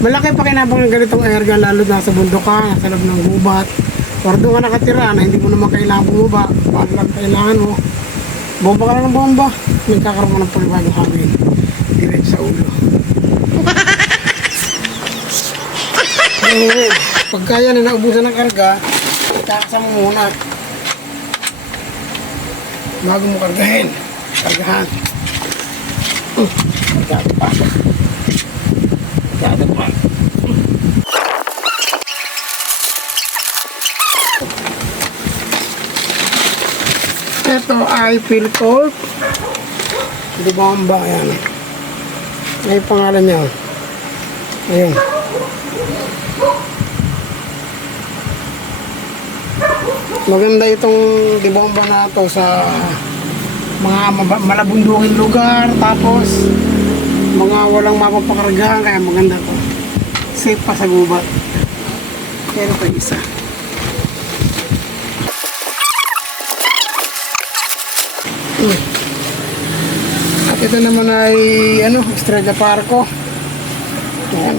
Malaki pa kinabang ng ganitong airgun lalo na sa bundok ka, sa loob ng gubat. Or doon ka nakatira na hindi mo naman kailangan bumaba. Paano lang kailangan mo? Bomba ka lang ng bomba. May kakaroon ka ng panibagong hangin. Direct sa ulo. Eh, pag kaya na naubusan ng karga, itakasa mo muna. Bago mo kargahin. Kargahan. Uh, kargado pa. Kargado pa. Ito ay Philcorp. Di bomba yan. May pangalan niya. Ayun. Maganda itong dibomba na to sa mga malabundungin lugar tapos mga walang mapapakargahan kaya maganda to. Safe pa sa gubat. Pero pa isa. Hmm. At ito naman ay ano, Estrella Parco. Ayan.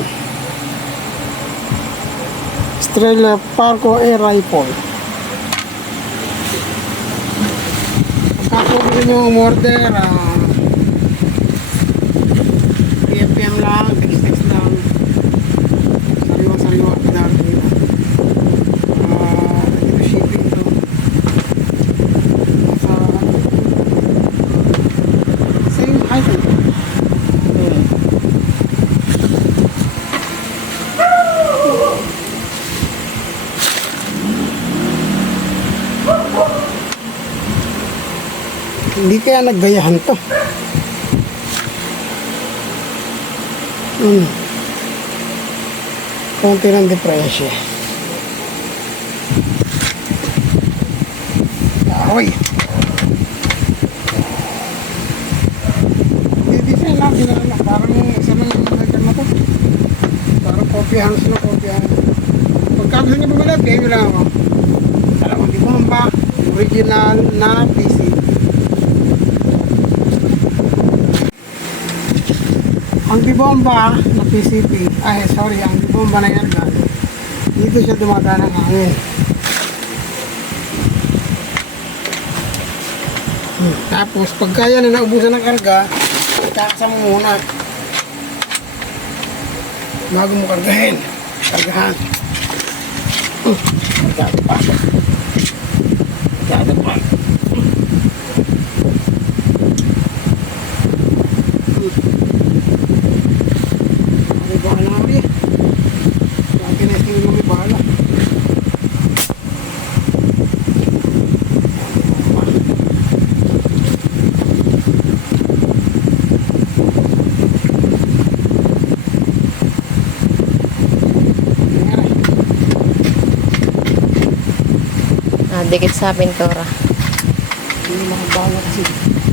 Estrella Parco Air Rifle. Pagkakuli nyo ang order, ah, lang, text-text lang. Sariwa-sariwa, pinalo nila. Ah, dito shipping to. Sa, same item. Hmm. Hindi kaya naggayahan to. Hmm. Konti ng depresya. Away. Hindi siya lang, ginala. Parang isa lang yung nagkan na to. Parang kopyahan sila, kopyahan. Pagka gusto niya bumalik, bigay lang ako. Dalawang libomba, original na PC. Ang dibomba na PCP, ay sorry, ang dibomba na airgun, dito siya dumadaan ng hangin. Hmm, Tapos, pag kaya na naubusan ng karga, itakasa mo muna. Bago mo kargahin. Kargahan. Hmm, Kargado pa. Kargado pa. May na kami. Lagi na yung may bala. Ah, dikit sa pintura. Hindi mga bala kasi.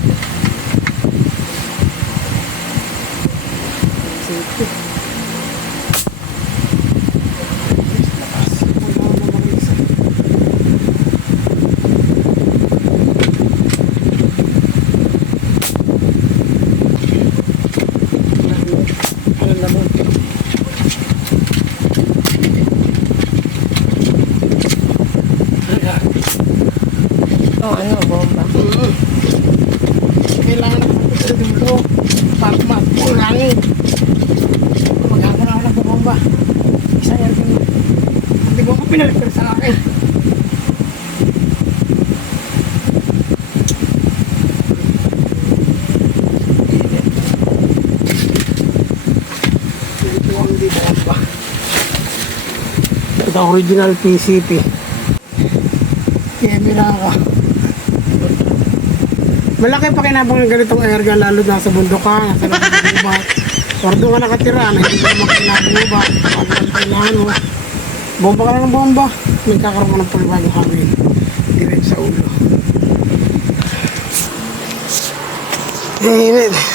Oh, ano, bomba. Mm. Kailangan ng pagkakas dito para hangin. Maghapon ako nagbabomba. Isa yan din. Hindi ko pinalikpil sa akin. Ito bomba. Original PCP. Kaya bilang ako. Malaki pa kinabang ng ganitong airgun lalo na sa bundok ka, sa gubat. Or doon ka nakatira na hindi mo? Paano lang kailangan? Bomba ka lang ng bomba. May kakaroon ka ng panibagong hangin. Direct sa ulo. Init.